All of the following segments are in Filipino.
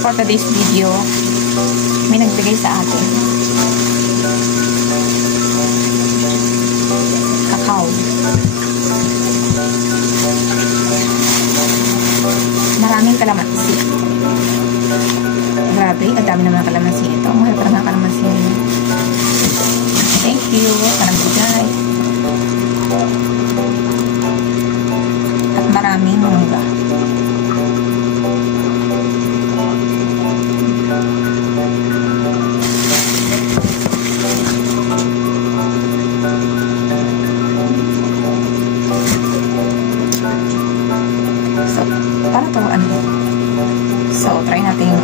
for today's video. May nagbigay sa atin. Kakao. Maraming kalamansi. Grabe, ang dami naman ng kalamansi ito. Mahal pa naman kalamansi. Thank you. Parang bigay. At maraming mangga. So, try natin yung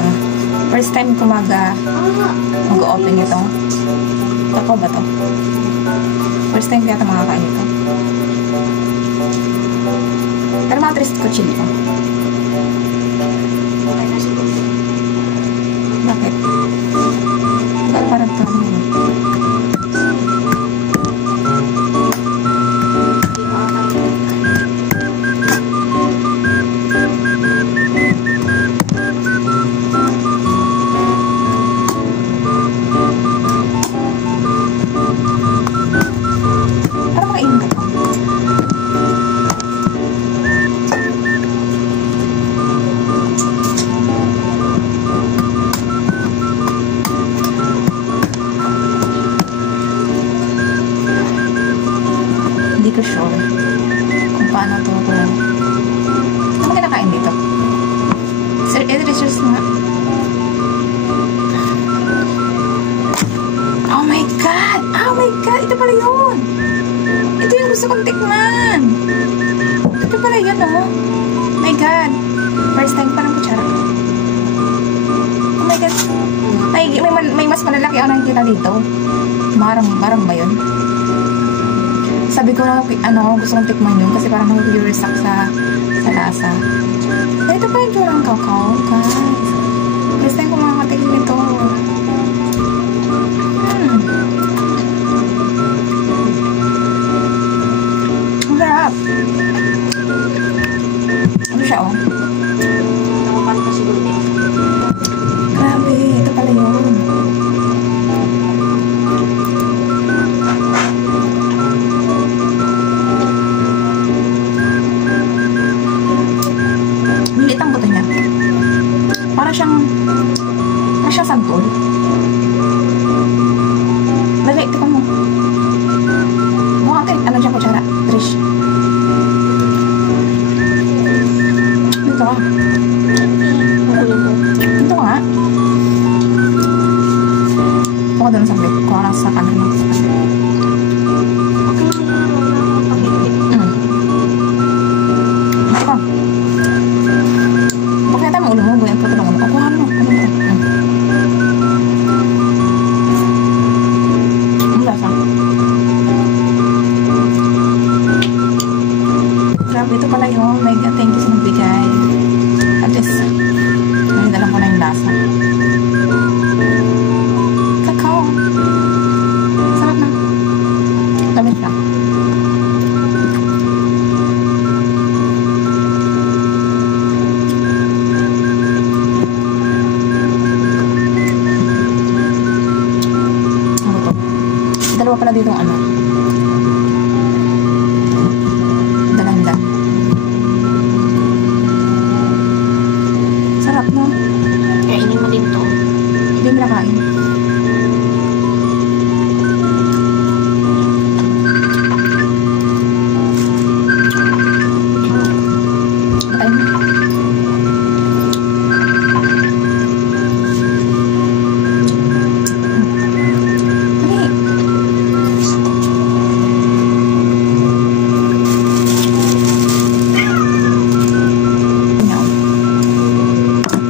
first time ko mag-open ito. Kakao ba to? First time ko yata makakain ito. Pero mga taste ko chili ko. Bakit? Parang ito. Hindi ko sure kung paano ito ko. Ano kinakain dito? Sir, it's just nga. Oh my God! Oh my God! Ito pala yun! Ito yung gusto kong tikman! Ito pala yun, oh! My God! First time pa ng kutsara. Oh my God! May mas malalaki ako nakikita dito. Marang ba yun? Sabi ko na, gusto kong tikman yun kasi parang nag-curious ako sa lasa. Ito pa yung jurang kakao, guys. First time ko makakatikman ito. Ang sarap. Ano siya, oh? Nakapan pa siguro din. Grabe, ito pala yun. Milit ang buto niya. Para siyang santol. Dali, tikman mo. Mukha natin. Ano dyan kutsara? Trish. Ito ah. Ito nga. Huwag doon saglit. Kuha lang sa camera mo. Ito ka. Huwag na tayo ulo mo. Buyan po ito ng ulo. Kuha mo. Ang lasa. Grabe, ito pala yun. Oh my God, thank you sa nagbigay. At least, may dalang ko na yung lasa. Kakao. Sarap na. Gamit lang. Dalawa pala dito ang dalanda. Sarap, no? Kainin mo din to. Hindi mo nakain. Kain mo.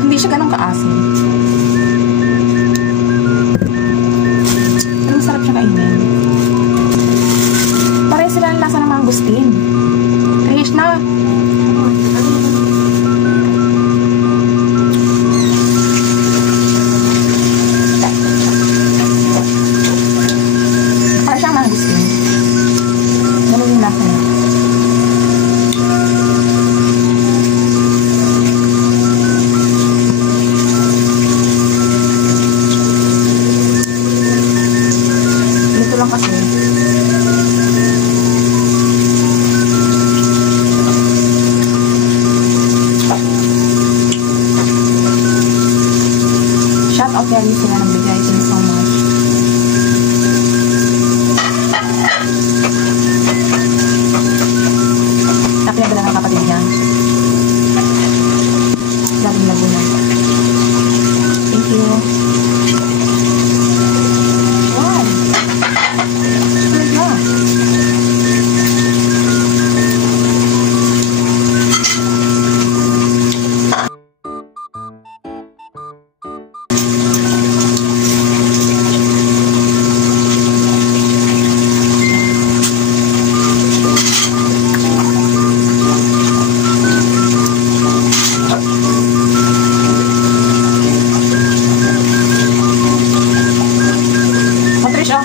Hindi siya ganun kaasin. Pero masarap siya kainin. Pareho sila ng lasa ng mangustin. Trish na. Parang siyang mangustin. Ganun yung lasa niya. Kaya sila nagbigay. Thank you so much. Happy na ba ng kapatid niya? Laging-labo na. Thank you. Wow! Talaga.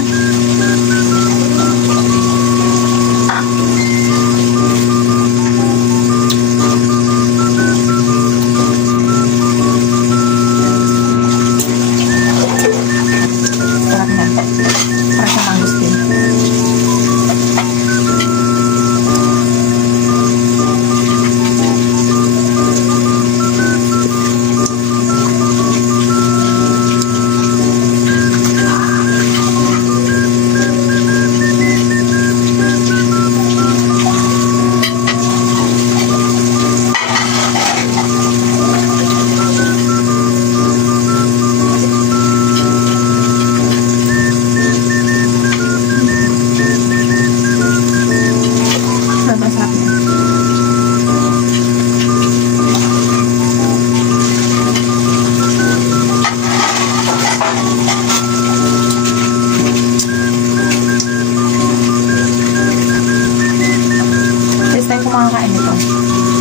Makakain ito.